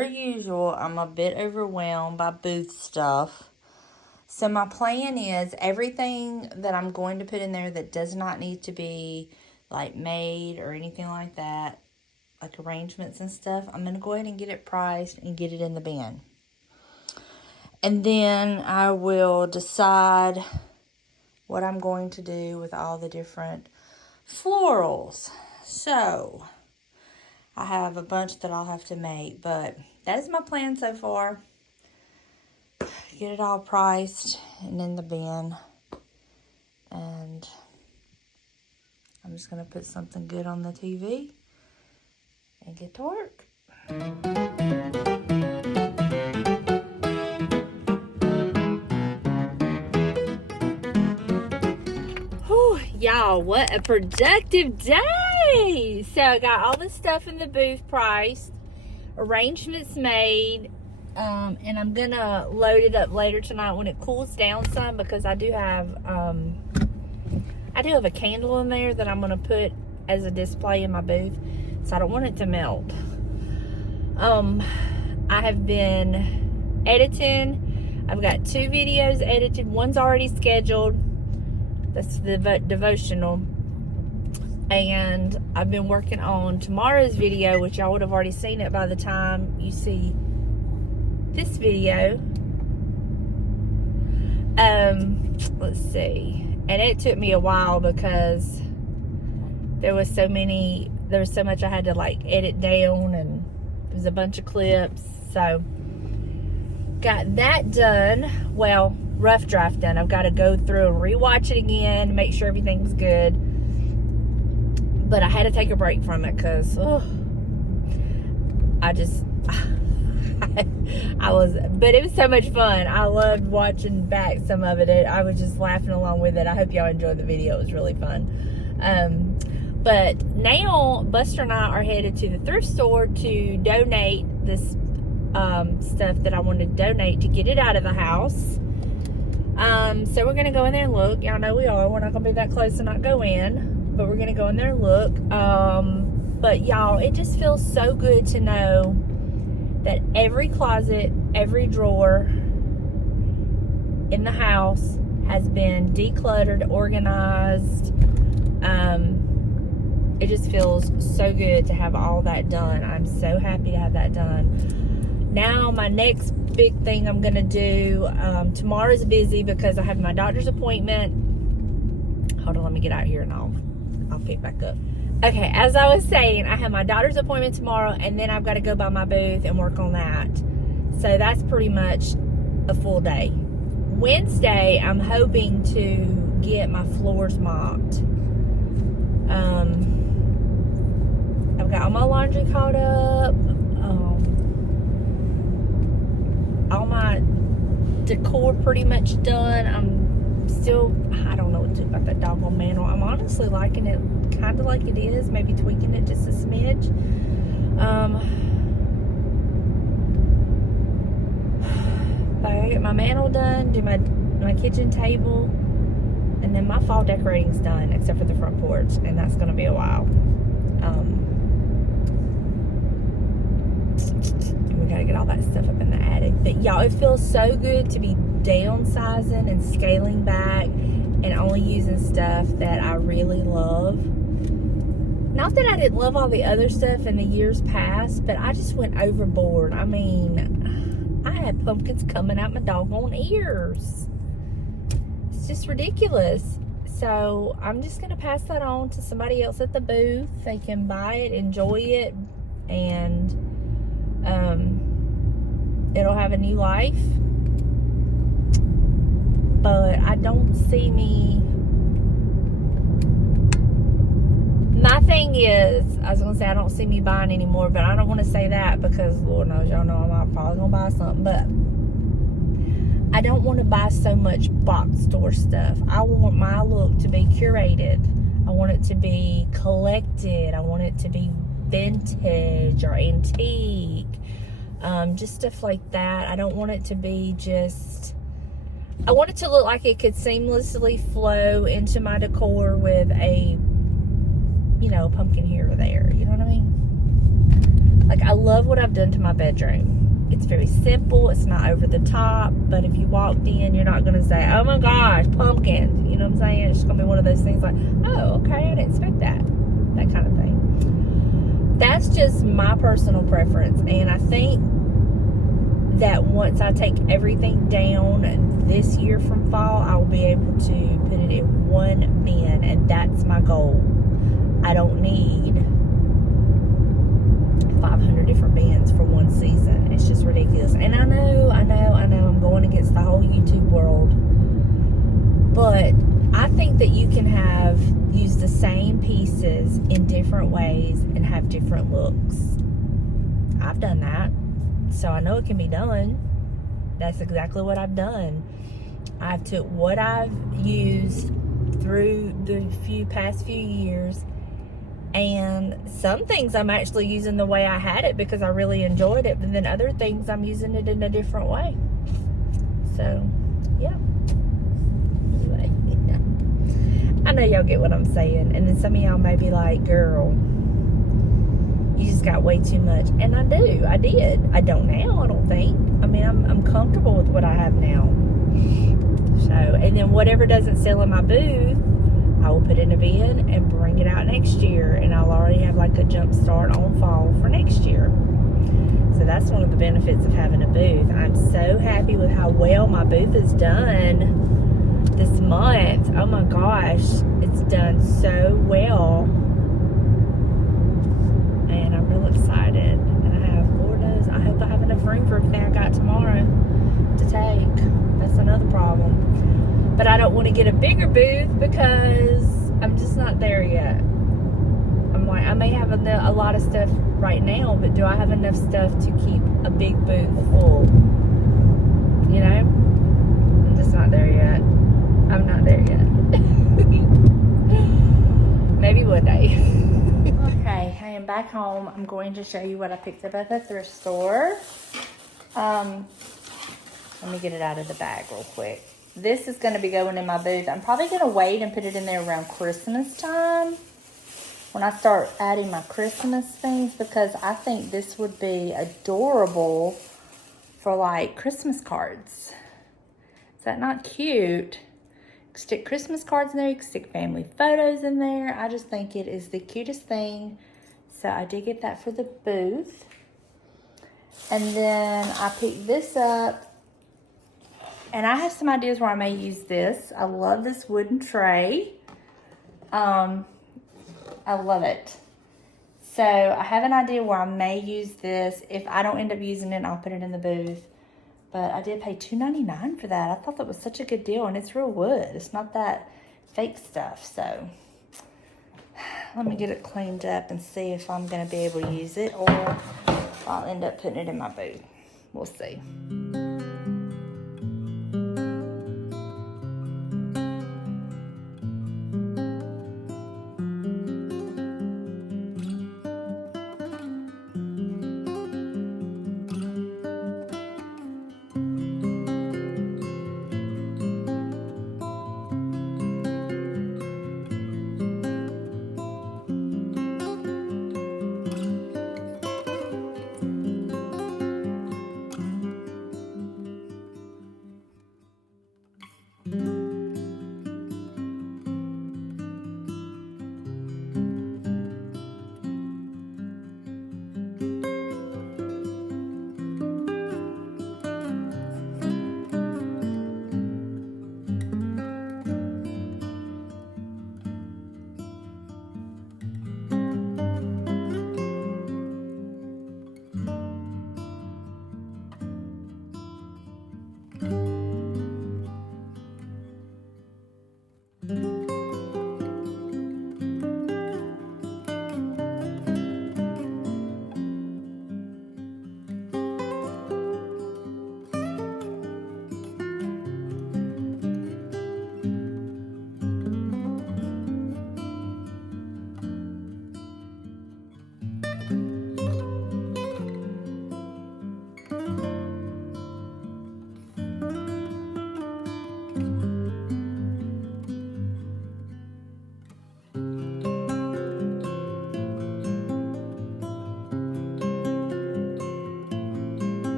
per usual, I'm a bit overwhelmed by booth stuff. So my plan is everything that I'm going to put in there that does not need to be like made or anything like that, like arrangements and stuff, I'm going to go ahead and get it priced and get it in the bin. And then I will decide what I'm going to do with all the different florals. So I have a bunch that I'll have to make, but that is my plan so far. Get it all priced and in the bin. And I'm just going to put something good on the TV and get to work. Whew, y'all, what a productive day. So I got all this stuff in the booth priced, arrangements made, and I'm going to load it up later tonight when it cools down some, because I do have a candle in there that I'm going to put as a display in my booth, so I don't want it to melt. I have been editing. I've got 2 videos edited. One's already scheduled. That's the devotional. And I've been working on tomorrow's video, which y'all would have already seen it by the time you see this video. Let's see. And it took me a while because there was so much I had to like edit down, and it was a bunch of clips. So got that done. Well, rough draft done. I've got to go through and rewatch it again, make sure everything's good. But I had to take a break from it because but it was so much fun. I loved watching back some of it. I was just laughing along with it. I hope y'all enjoyed the video. It was really fun. But now Buster and I are headed to the thrift store to donate this stuff that I wanted to donate to get it out of the house. So we're going to go in there and look. Y'all know we are. We're not going to be that close to not go in. But we're going to go in there and look. But y'all, it just feels so good to know that every closet, every drawer in the house has been decluttered, organized. It just feels so good to have all that done. I'm so happy to have that done. Now my next big thing I'm going to do, tomorrow's busy because I have my doctor's appointment. Hold on, let me get out here and I'll pick back up. Okay, as I was saying, I have my daughter's appointment tomorrow, and then I've got to go by my booth and work on that. So that's pretty much a full day. Wednesday, I'm hoping to get my floors mopped. I've got all my laundry caught up. All my decor pretty much done. I don't know what to do about that doggone mantle. I'm honestly liking it kind of like it is, maybe tweaking it just a smidge. But I get my mantle done, do my kitchen table, and then my fall decorating's done, except for the front porch, and that's going to be a while. We got to get all that stuff up in the attic. But y'all, it feels so good to be downsizing and scaling back and only using stuff that I really love. Not that I didn't love all the other stuff in the years past, but I just went overboard. I mean, I had pumpkins coming out my doggone ears. It's just ridiculous. So I'm just going to pass that on to somebody else at the booth. They can buy it, enjoy it, and it'll have a new life. But I don't see me. My thing is, I was going to say I don't see me buying anymore, but I don't want to say that because Lord knows y'all know I'm probably going to buy something. But I don't want to buy so much box store stuff. I want my look to be curated. I want it to be collected. I want it to be vintage or antique. Just stuff like that. I don't want it to be just... I want it to look like it could seamlessly flow into my decor with a, pumpkin here or there. You know what I mean? Like, I love what I've done to my bedroom. It's very simple. It's not over the top. But if you walked in, you're not going to say, oh my gosh, pumpkins. You know what I'm saying? It's just going to be one of those things like, oh, okay, I didn't expect that. That kind of thing. That's just my personal preference. And I think that once I take everything down this year from fall, I will be able to put it in one bin. And that's my goal. I don't need 500 different bins for one season. It's just ridiculous. And I know I'm going against the whole YouTube world. But I think that you can use the same pieces in different ways and have different looks. I've done that. So I know it can be done. That's exactly what I've done. I've took what I've used through the past few years, and some things I'm actually using the way I had it because I really enjoyed it, but then other things I'm using it in a different way. So, yeah. Anyway, I know y'all get what I'm saying, and then some of y'all may be like, girl, you just got way too much. And I did. I don't now, I don't think. I mean, I'm comfortable with what I have now. So, and then whatever doesn't sell in my booth, I will put in a bin and bring it out next year. And I'll already have like a jump start on fall for next year. So that's one of the benefits of having a booth. I'm so happy with how well my booth is done this month. Oh my gosh, it's done so well. And I'm real excited. And I have, Lord knows, I hope I have enough room for everything I got tomorrow to take. That's another problem. But I don't want to get a bigger booth because I'm just not there yet. I'm like, I may have a lot of stuff right now, but do I have enough stuff to keep a big booth full? You know? I'm just not there yet. I'm not there yet. Maybe one day. Okay, I am back home. I'm going to show you what I picked up at the thrift store. Let me get it out of the bag real quick. This is going to be going in my booth. I'm probably going to wait and put it in there around Christmas time when I start adding my Christmas things, because I think this would be adorable for like Christmas cards. Is that not cute? You can stick Christmas cards in there. You can stick family photos in there. I just think it is the cutest thing. So I did get that for the booth. And then I picked this up. And I have some ideas where I may use this. I love this wooden tray. I love it. So I have an idea where I may use this. If I don't end up using it, I'll put it in the booth. But I did pay $2.99 for that. I thought that was such a good deal, and it's real wood. It's not that fake stuff. So let me get it cleaned up and see if I'm going to be able to use it, or I'll end up putting it in my booth. We'll see.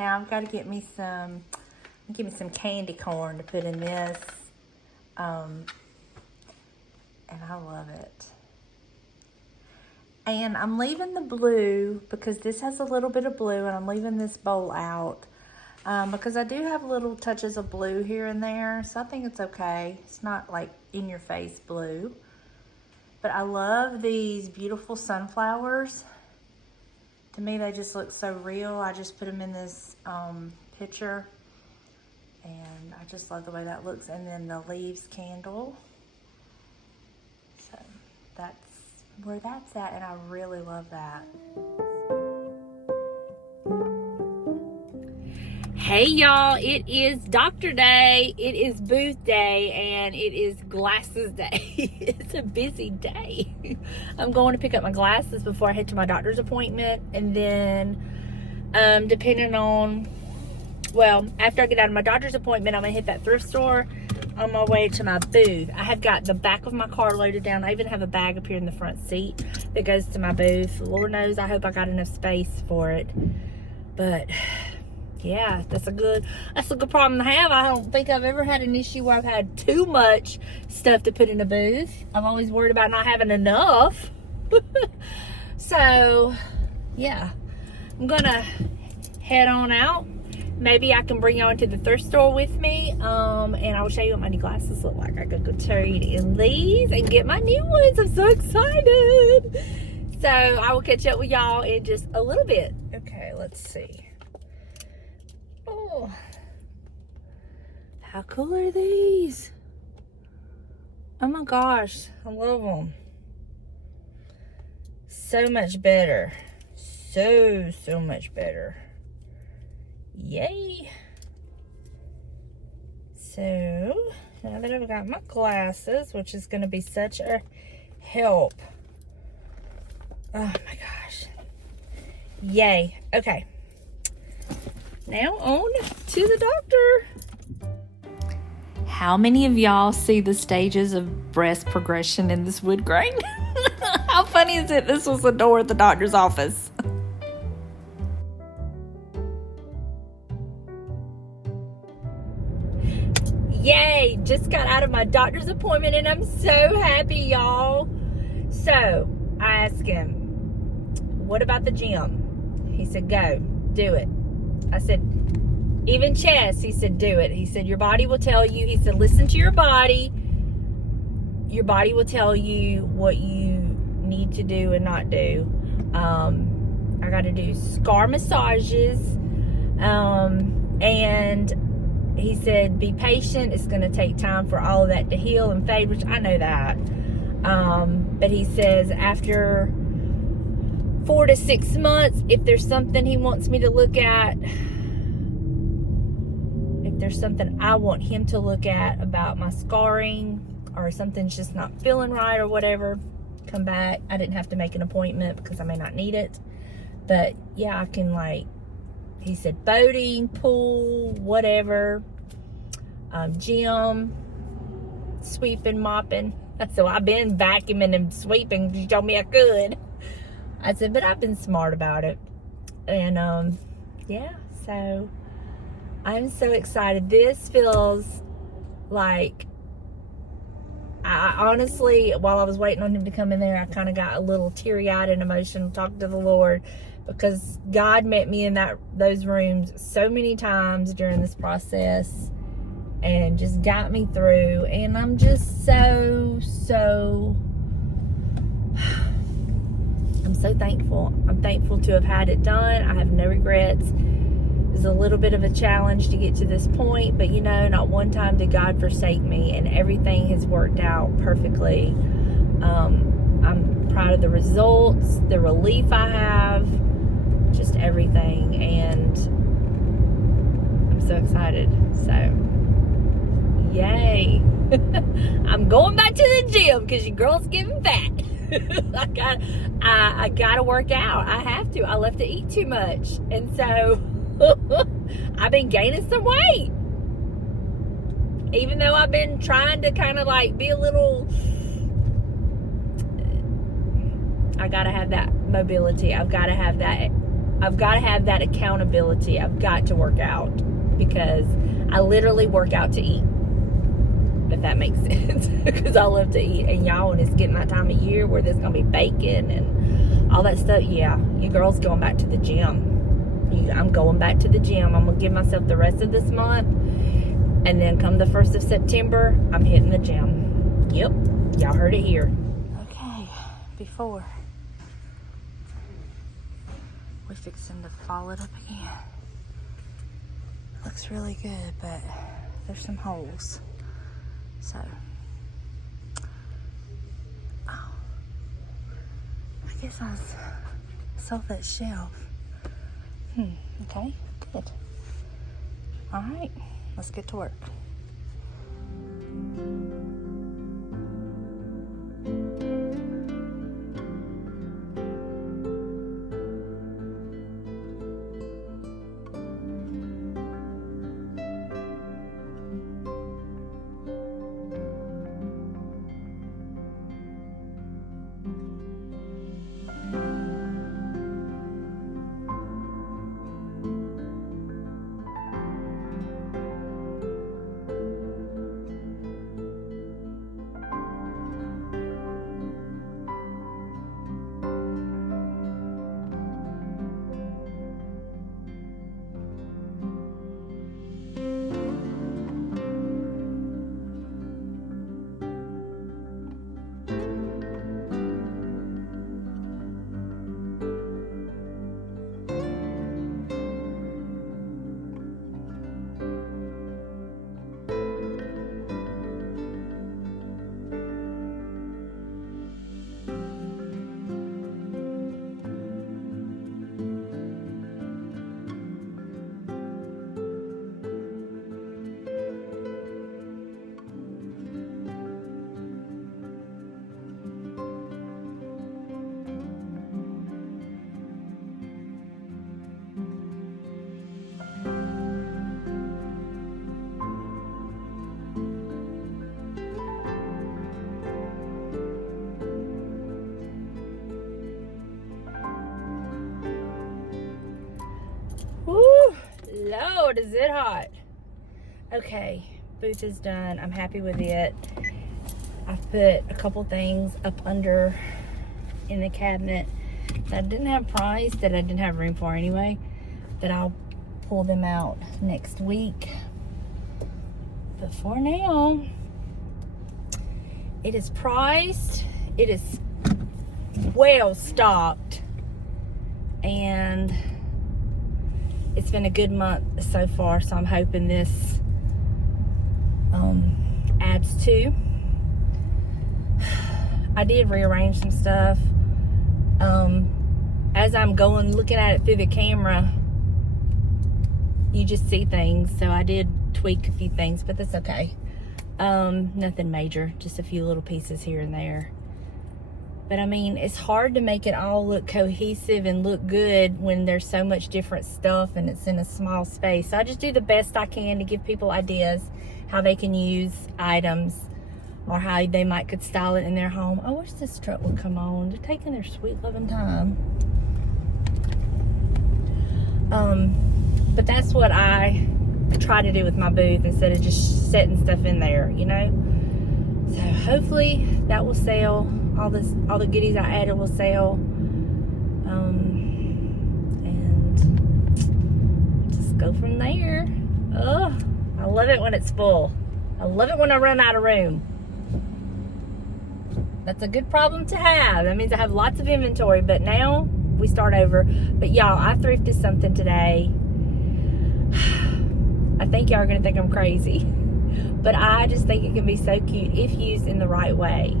Now I've got to get me some candy corn to put in this. And I love it. And I'm leaving the blue because this has a little bit of blue, and I'm leaving this bowl out because I do have little touches of blue here and there, so I think it's okay. It's not like in your face blue. But I love these beautiful sunflowers. To me, they just look so real. I just put them in this picture, and I just love the way that looks. And then the leaves candle. So that's where that's at, and I really love that. Hey y'all, it is doctor day, it is booth day, and it is glasses day. It's a busy day. I'm going to pick up my glasses before I head to my doctor's appointment, and then depending on, well, after I get out of my doctor's appointment, I'm gonna hit that thrift store on my way to my booth. I have got the back of my car loaded down. I even have a bag up here in the front seat that goes to my booth. Lord knows I hope I got enough space for it. But yeah, that's a good problem to have. I don't think I've ever had an issue where I've had too much stuff to put in a booth. I've always worried about not having enough. So yeah, I'm gonna head on out. Maybe I can bring y'all into the thrift store with me, and I will show you what my new glasses look like. I could go trade in these and get my new ones. I'm so excited. So I will catch up with y'all in just a little bit. Okay, let's see. Oh, how cool are these? Oh my gosh, I love them. So much better. So much better. Yay. So now that I've got my glasses, which is going to be such a help. Oh my gosh. Yay. Okay. Now on to the doctor. How many of y'all see the stages of breast progression in this wood grain? How funny is it? This was the door at the doctor's office. Yay, just got out of my doctor's appointment and I'm so happy, y'all. So I asked him, what about the gym? He said, go, do it. I said, even chest? He said, do it. He said, your body will tell you. He said, listen to your body. Your body will tell you what you need to do and not do. I got to do scar massages. And he said, be patient. It's going to take time for all of that to heal and fade, which I know that. But he says after 4 to 6 months, if there's something he wants me to look at, if there's something I want him to look at about my scarring, or something's just not feeling right or whatever, come back. I didn't have to make an appointment because I may not need it. But yeah, I can, like, he said boating, pool, whatever, gym, sweeping, mopping. So I've been vacuuming and sweeping because you told me I could. I said, but I've been smart about it. And yeah, so I'm so excited. This feels like, I honestly, while I was waiting on him to come in there, I kind of got a little teary-eyed and emotional talking to the Lord, because God met me in those rooms so many times during this process and just got me through. And I'm just so I'm so thankful. I'm thankful to have had it done. I have no regrets. It was a little bit of a challenge to get to this point, but you know, not one time did God forsake me, and everything has worked out perfectly. I'm proud of the results, the relief I have, just everything, and I'm so excited. So yay. I'm going back to the gym because your girl's getting fat. I gotta work out. I have to. I left to eat too much, and so I've been gaining some weight, even though I've been trying to kind of like be a little. I gotta have that mobility. I've got to have that I've got to have that accountability. I've got to work out because I literally work out to eat, if that makes sense, because I love to eat. And y'all, when it's getting that time of year where there's going to be bacon and all that stuff, yeah, you girls going back to the gym. I'm going back to the gym. I'm going to give myself the rest of this month. And then come the 1st of September, I'm hitting the gym. Yep, y'all heard it here. Okay, before we're fixing to fall it up again. Looks really good, but there's some holes. So, oh, I guess I saw that shelf. Okay, good. All right, let's get to work. Woo, Lord, is it hot. Okay, booth is done. I'm happy with it. I've put a couple things up under in the cabinet that I didn't have priced, that I didn't have room for anyway, that I'll pull them out next week. But for now, it is priced. It is well stocked, and it's been a good month so far, so I'm hoping this adds to. I did rearrange some stuff. As I'm going, looking at it through the camera, you just see things, so I did tweak a few things, but that's okay. Nothing major, just a few little pieces here and there. But I mean, it's hard to make it all look cohesive and look good when there's so much different stuff and it's in a small space. So I just do the best I can to give people ideas how they can use items or how they might could style it in their home. I wish this truck would come on. They're taking their sweet loving time. But that's what I try to do with my booth instead of just setting stuff in there, you know? So hopefully that will sell. All the goodies I added will sell. And just go from there. Oh, I love it when it's full. I love it when I run out of room. That's a good problem to have. That means I have lots of inventory, but now we start over. But y'all, I thrifted something today. I think y'all are gonna think I'm crazy, but I just think it can be so cute if used in the right way.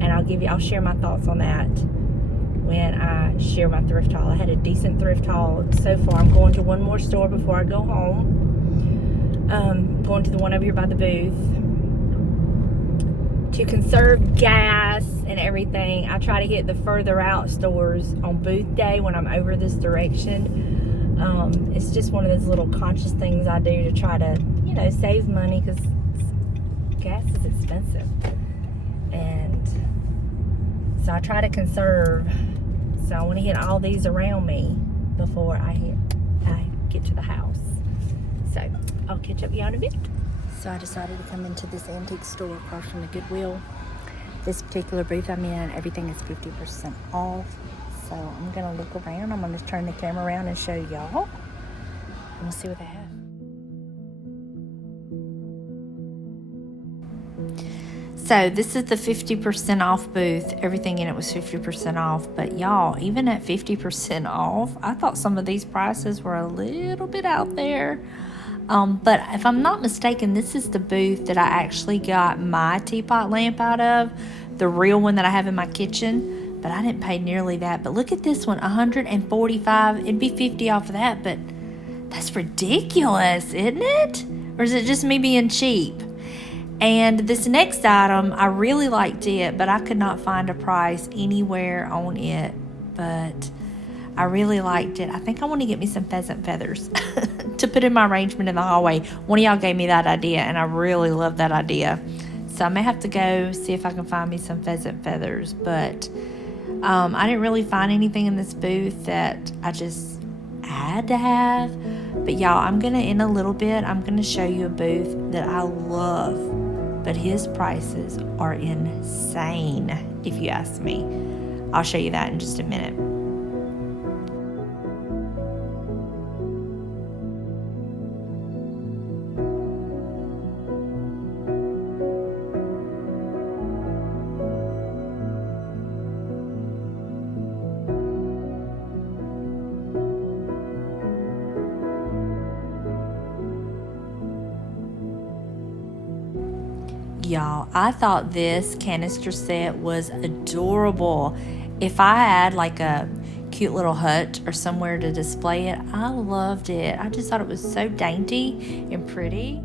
And I'll share my thoughts on that when I share my thrift haul. I had a decent thrift haul so far. I'm going to one more store before I go home. Going to the one over here by the booth. To conserve gas and everything, I try to hit the further out stores on booth day when I'm over this direction. It's just one of those little conscious things I do to try to, you know, save money because gas is expensive. And so I try to conserve So I want to hit all these around me before I get to the house. So I'll catch up with y'all in a bit. So I decided to come into this antique store across from the Goodwill. This particular booth I'm in, everything is 50% off. So I'm gonna look around. I'm gonna turn the camera around and show y'all. And we'll see what they have. So this is the 50% off booth. Everything in it was 50% off. But y'all, even at 50% off, I thought some of these prices were a little bit out there. But if I'm not mistaken, this is the booth that I actually got my teapot lamp out of. The real one that I have in my kitchen. But I didn't pay nearly that. But look at this one, $145. It'd be 50 off of that, but that's ridiculous, isn't it? Or is it just me being cheap? And this next item, I really liked it, but I could not find a price anywhere on it. But I really liked it. I think I want to get me some pheasant feathers to put in my arrangement in the hallway. One of y'all gave me that idea, and I really love that idea. So I may have to go see if I can find me some pheasant feathers. But I didn't really find anything in this booth that I just had to have. But y'all, I'm going to, in a little bit, I'm going to show you a booth that I love. But his prices are insane, if you ask me. I'll show you that in just a minute. Y'all, I thought this canister set was adorable. If I had like a cute little hut or somewhere to display it, I loved it. I just thought it was so dainty and pretty.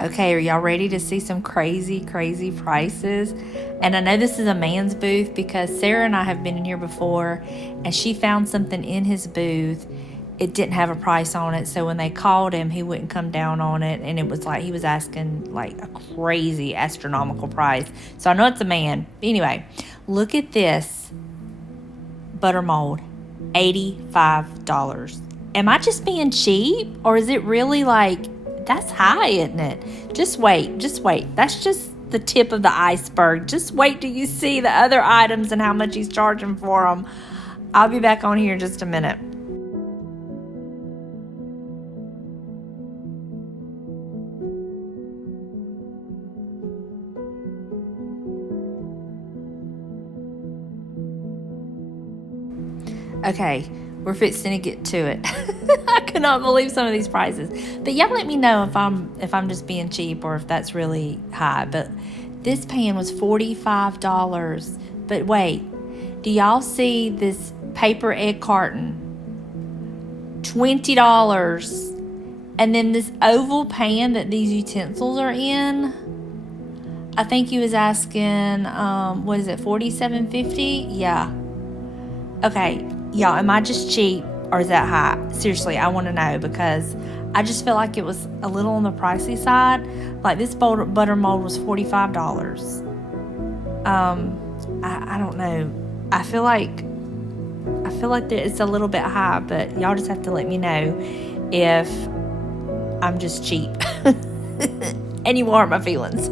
Okay, are y'all ready to see some crazy, crazy prices? And I know this is a man's booth because Sarah and I have been in here before, and she found something in his booth. It didn't have a price on it, so when they called him, he wouldn't come down on it, and it was like he was asking like a crazy astronomical price. So I know it's a man. Anyway, look at this butter mold, $85. Am I just being cheap, or is it really like... That's high, isn't it? Just wait. That's just the tip of the iceberg. Just wait till you see the other items and how much he's charging for them. I'll be back on here in just a minute. Okay, we're fixing to get to it. I cannot believe some of these prices. But y'all let me know if I'm just being cheap or if that's really high. But this pan was $45. But wait, do y'all see this paper egg carton? $20. And then this oval pan that these utensils are in, I think he was asking, what is it, $47.50? Yeah. Okay, y'all, am I just cheap or is that high? Seriously, I want to know because I just feel like it was a little on the pricey side. Like this butter mold was $45. I don't know. I feel like it's a little bit high, but y'all just have to let me know if I'm just cheap. And you won't hurt my feelings.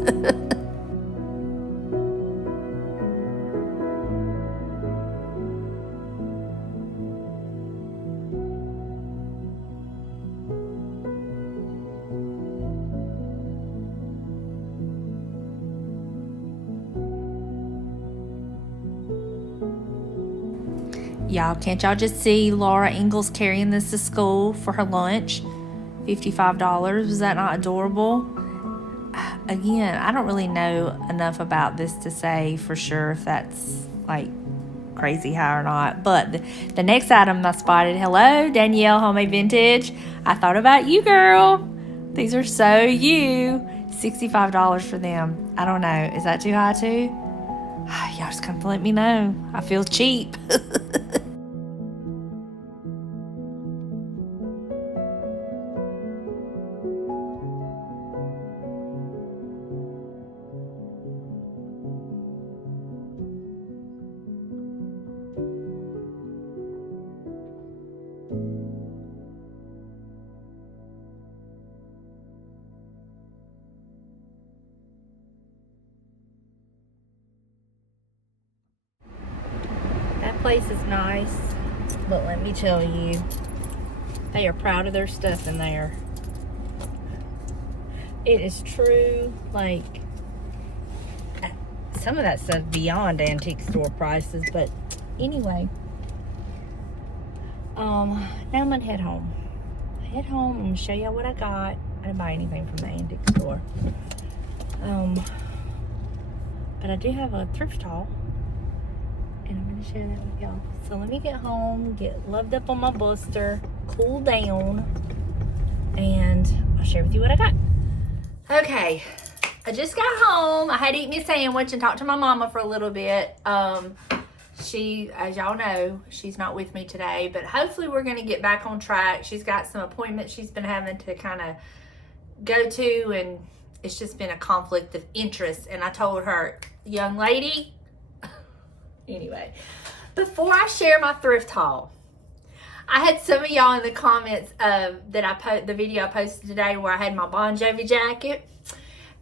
Y'all, can't y'all just see Laura Ingalls carrying this to school for her lunch? $55. Was that not adorable? Again, I don't really know enough about this to say for sure if that's like crazy high or not. But the next item I spotted, hello, Danielle Homemade Vintage. I thought about you, girl. These are so you. $65 for them. I don't know. Is that too high too? Y'all just come to let me know. I feel cheap. That place is nice, but let me tell you, they are proud of their stuff in there. It is true, like, some of that stuff beyond antique store prices, but anyway. Now I'm gonna head home. I'm gonna show y'all what I got. I didn't buy anything from the antique store. But I do have a thrift haul, and I'm going to share that with y'all. So let me get home, get loved up on my Buster, cool down, and I'll share with you what I got. Okay, I just got home. I had to eat me a sandwich and talk to my mama for a little bit. She, as y'all know, she's not with me today, but hopefully we're going to get back on track. She's got some appointments she's been having to kind of go to, and it's just been a conflict of interest. And I told her, young lady, anyway, before I share my thrift haul, I had some of y'all in the comments the video I posted today where I had my Bon Jovi jacket,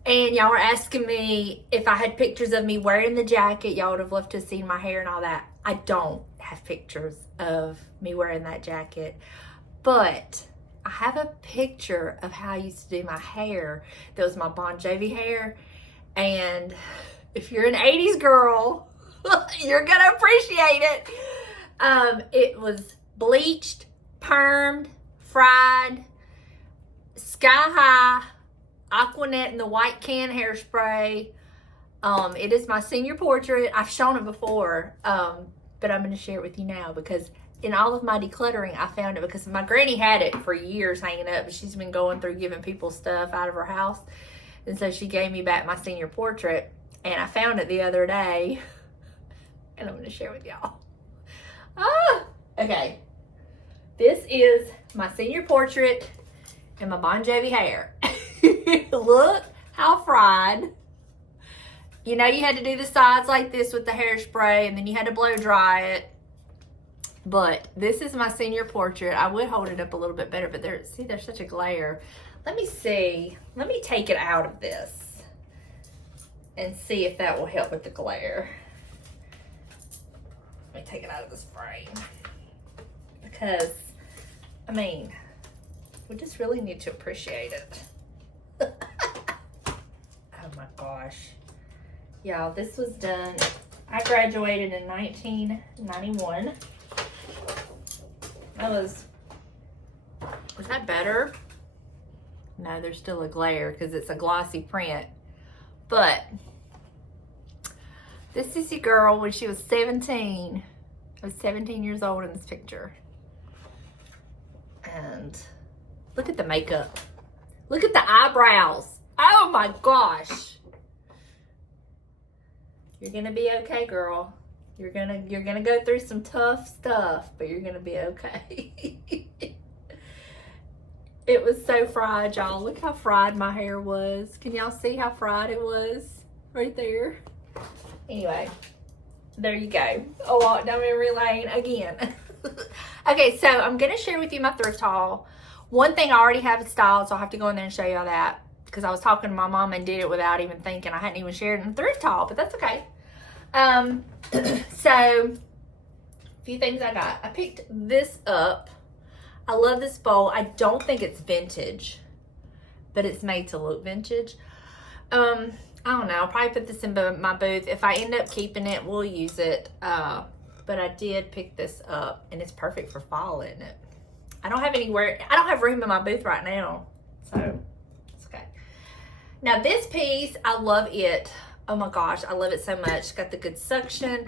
and y'all were asking me if I had pictures of me wearing the jacket. Y'all would have loved to have seen my hair and all that. I don't have pictures of me wearing that jacket, but I have a picture of how I used to do my hair. That was my Bon Jovi hair. And if you're an 80s girl, you're gonna appreciate it. It was bleached, permed, fried, sky high, Aquanet in the white can hairspray. It is my senior portrait. I've shown it before, but I'm gonna share it with you now because in all of my decluttering, I found it because my granny had it for years hanging up, but she's been going through giving people stuff out of her house. And so she gave me back my senior portrait, and I found it the other day, and I'm going to share with y'all. Okay. This is my senior portrait and my Bon Jovi hair. Look how fried. You know, you had to do the sides like this with the hairspray, and then you had to blow dry it. But this is my senior portrait. I would hold it up a little bit better, but there's such a glare. Let me see. Let me take it out of this and see if that will help with the glare. Let me take it out of this frame. Because, I mean, we just really need to appreciate it. Oh my gosh. Y'all, this was done. I graduated in 1991. Was that better? No, there's still a glare because it's a glossy print. But this is your girl when she was 17. I was 17 years old in this picture. And look at the makeup. Look at the eyebrows. Oh my gosh. You're gonna be okay, girl. You're gonna go through some tough stuff, but you're gonna be okay. It was so fried, y'all. Look how fried my hair was. Can y'all see how fried it was right there? Anyway, there you go. A walk down memory lane again. Okay, so I'm gonna share with you my thrift haul. One thing I already have it styled, so I'll have to go in there and show y'all that because I was talking to my mom and did it without even thinking. I hadn't even shared it in the thrift haul, but that's okay. So a few things I got. I picked this up. I love this bowl. I don't think it's vintage, but it's made to look vintage. I don't know. I'll probably put this in my booth. If I end up keeping it, we'll use it. But I did pick this up, and it's perfect for fall, isn't it? I don't have room in my booth right now, so it's okay. Now this piece, I love it. Oh my gosh, I love it so much. It's got the good suction.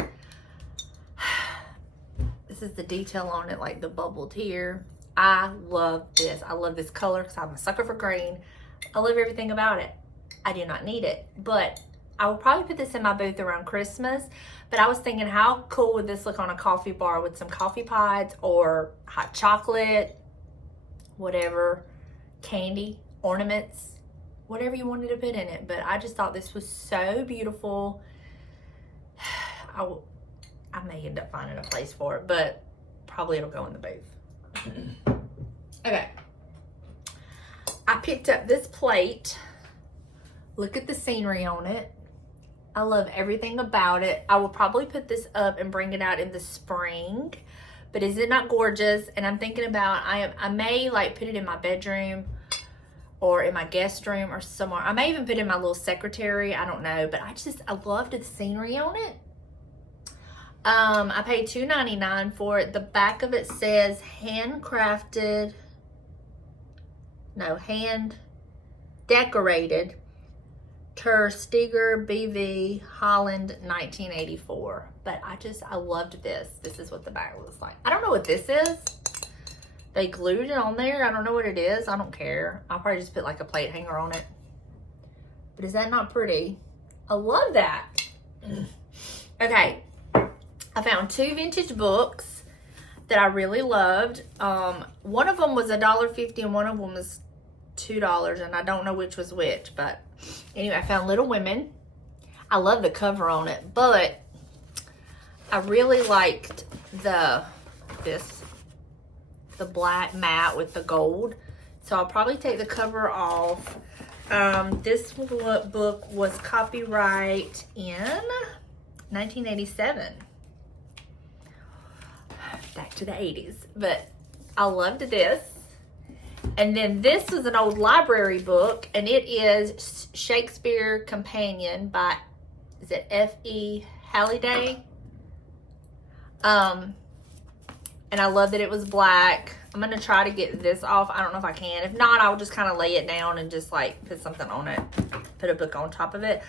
This is the detail on it, like the bubbled here. I love this. I love this color because I'm a sucker for green. I love everything about it. I do not need it, but I will probably put this in my booth around Christmas. But I was thinking, how cool would this look on a coffee bar with some coffee pods or hot chocolate, whatever, candy, ornaments, whatever you wanted to put in it. But I just thought this was so beautiful. I may end up finding a place for it, but probably it'll go in the booth. Okay. I picked up this plate. Look at the scenery on it. I love everything about it. I will probably put this up and bring it out in the spring. But is it not gorgeous? And I'm thinking about, I may like put it in my bedroom or in my guest room or somewhere. I may even put it in my little secretary. I don't know. But I loved the scenery on it. I paid $2.99 for it. The back of it says hand decorated Ter Steger BV Holland 1984. But I loved this. This is what the back looks like. I don't know what this is. They glued it on there. I don't know what it is. I don't care. I'll probably just put like a plate hanger on it. But is that not pretty? I love that. Okay. I found 2 vintage books that I really loved. One of them was $1.50 and one of them was $2, and I don't know which was which, but anyway, I found Little Women. I love the cover on it, but I really liked the black matte with the gold, so I'll probably take the cover off. This book was copyright in 1987. Back to the 80s, but I loved this. And then this is an old library book, and it is Shakespeare Companion by, is it F.E. Halliday? And I love that it was black. I'm going to try to get this off. I don't know if I can. If not, I'll just kind of lay it down and just like put something on it, put a book on top of it.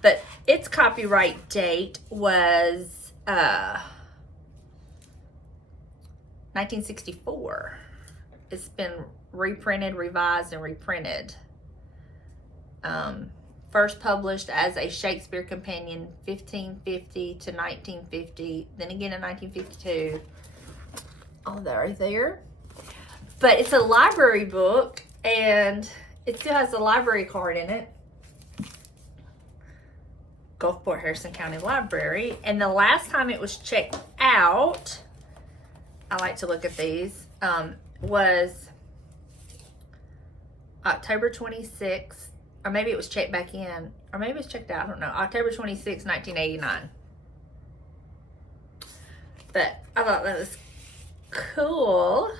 But its copyright date was 1964. It's been reprinted, revised, and reprinted. First published as a Shakespeare Companion, 1550 to 1950. Then again in 1952. Oh, that right there. But it's a library book, and it still has the library card in it. Gulfport Harrison County Library. And the last time it was checked out, I like to look at these, was October 26th, or maybe it was checked back in, or maybe it's checked out, I don't know, October 26th, 1989. But I thought that was cool.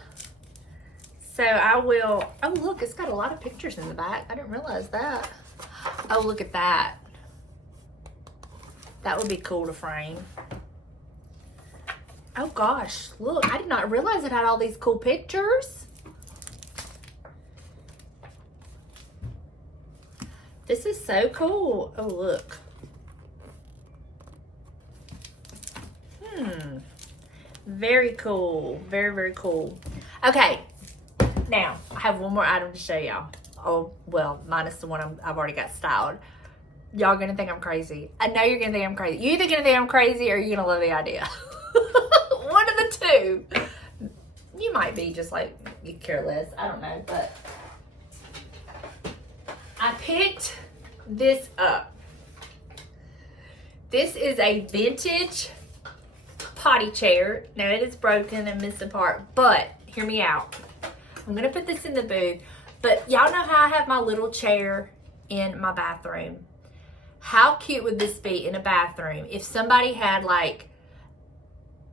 So I will, oh look, it's got a lot of pictures in the back. I didn't realize that. Oh, look at that. That would be cool to frame. Oh gosh, look, I did not realize it had all these cool pictures. This is so cool. Oh, look. Very cool. Very, very cool. Okay, now I have one more item to show y'all. Oh, well, minus the one I've already got styled. Y'all gonna think I'm crazy. I know you're gonna think I'm crazy. You're either gonna think I'm crazy or you're gonna love the idea. One of the two. You might be just like, you care less. I don't know, but I picked this up. This is a vintage potty chair. Now it is broken and missed apart, but hear me out. I'm gonna put this in the booth, but y'all know how I have my little chair in my bathroom. How cute would this be in a bathroom if somebody had like,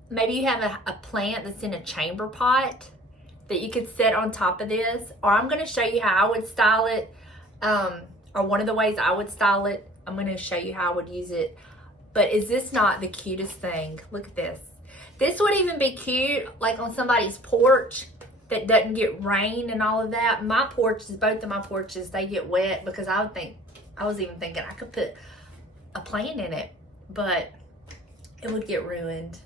maybe you have a plant that's in a chamber pot that you could set on top of this, or I'm going to show you how I would style it, or one of the ways I would style it. I'm going to show you how I would use it. But is this not the cutest thing? Look at this. This would even be cute like on somebody's porch that doesn't get rain and all of that. My porches, both of my porches, they get wet because I was even thinking I could put a plant in it, but it would get ruined.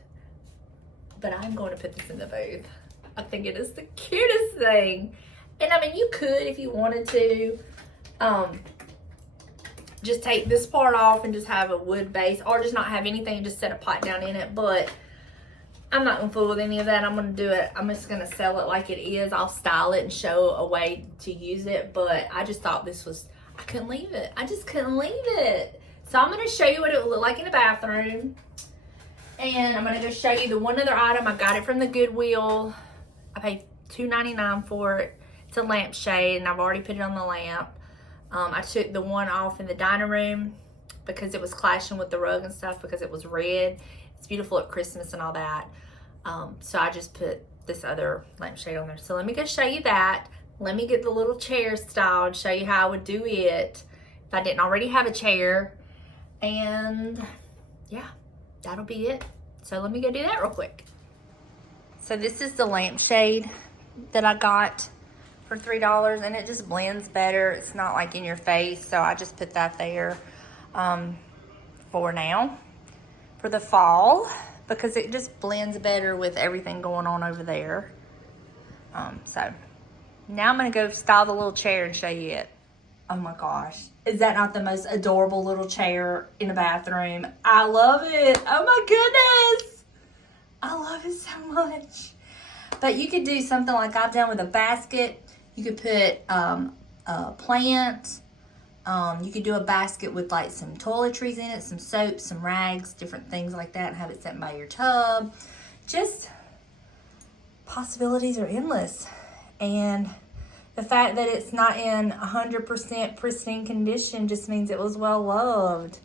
but I'm going to put this in the booth. I think it is the cutest thing. And I mean, you could, if you wanted to, just take this part off and just have a wood base, or just not have anything, just set a pot down in it. But I'm not gonna fool with any of that. I'm gonna do it, I'm just gonna sell it like it is. I'll style it and show a way to use it, but I just thought this was, I couldn't leave it. I just couldn't leave it. So I'm gonna show you what it would look like in the bathroom. And I'm gonna go show you the one other item. I got it from the Goodwill. I paid $2.99 for it. It's a lampshade, and I've already put it on the lamp. I took the one off in the dining room because it was clashing with the rug and stuff because it was red. It's beautiful at Christmas and all that. So I just put this other lampshade on there. So let me go show you that. Let me get the little chair styled, show you how I would do it if I didn't already have a chair. And yeah, that'll be it. So let me go do that real quick. So this is the lampshade that I got for $3, and it just blends better. It's not like in your face, so I just put that there for now, for the fall, because it just blends better with everything going on over there. So now I'm gonna go style the little chair and show you it. Oh my gosh, is that not the most adorable little chair in the bathroom? I love it. Oh my goodness, I love it so much. But you could do something like I've done with a basket. You could put a plant. You could do a basket with like some toiletries in it, some soap, some rags, different things like that, and have it set by your tub. Just possibilities are endless. And the fact that it's not in 100% pristine condition just means it was well loved.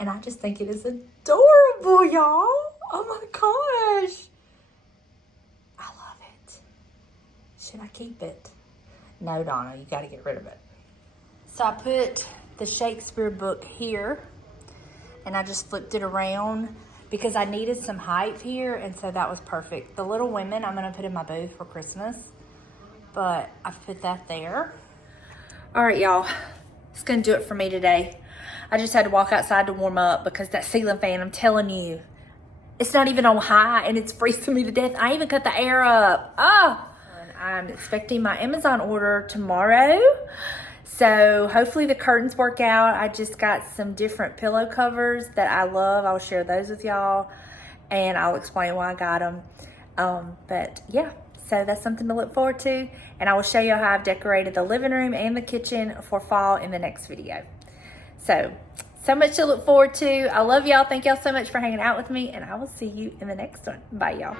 And I just think it is adorable, y'all. Oh my gosh. I love it. Should I keep it? No, Donna, you got to get rid of it. So I put the Shakespeare book here, and I just flipped it around because I needed some height here, and so that was perfect. The Little Women I'm going to put in my booth for Christmas, but I've put that there. All right, y'all. It's going to do it for me today. I just had to walk outside to warm up because that ceiling fan, I'm telling you, it's not even on high, and it's freezing me to death. I even cut the air up. Oh! I'm expecting my Amazon order tomorrow. So hopefully the curtains work out. I just got some different pillow covers that I love. I'll share those with y'all, and I'll explain why I got them. But yeah, so that's something to look forward to. And I will show you how I've decorated the living room and the kitchen for fall in the next video. So much to look forward to. I love y'all. Thank y'all so much for hanging out with me, and I will see you in the next one. Bye, y'all.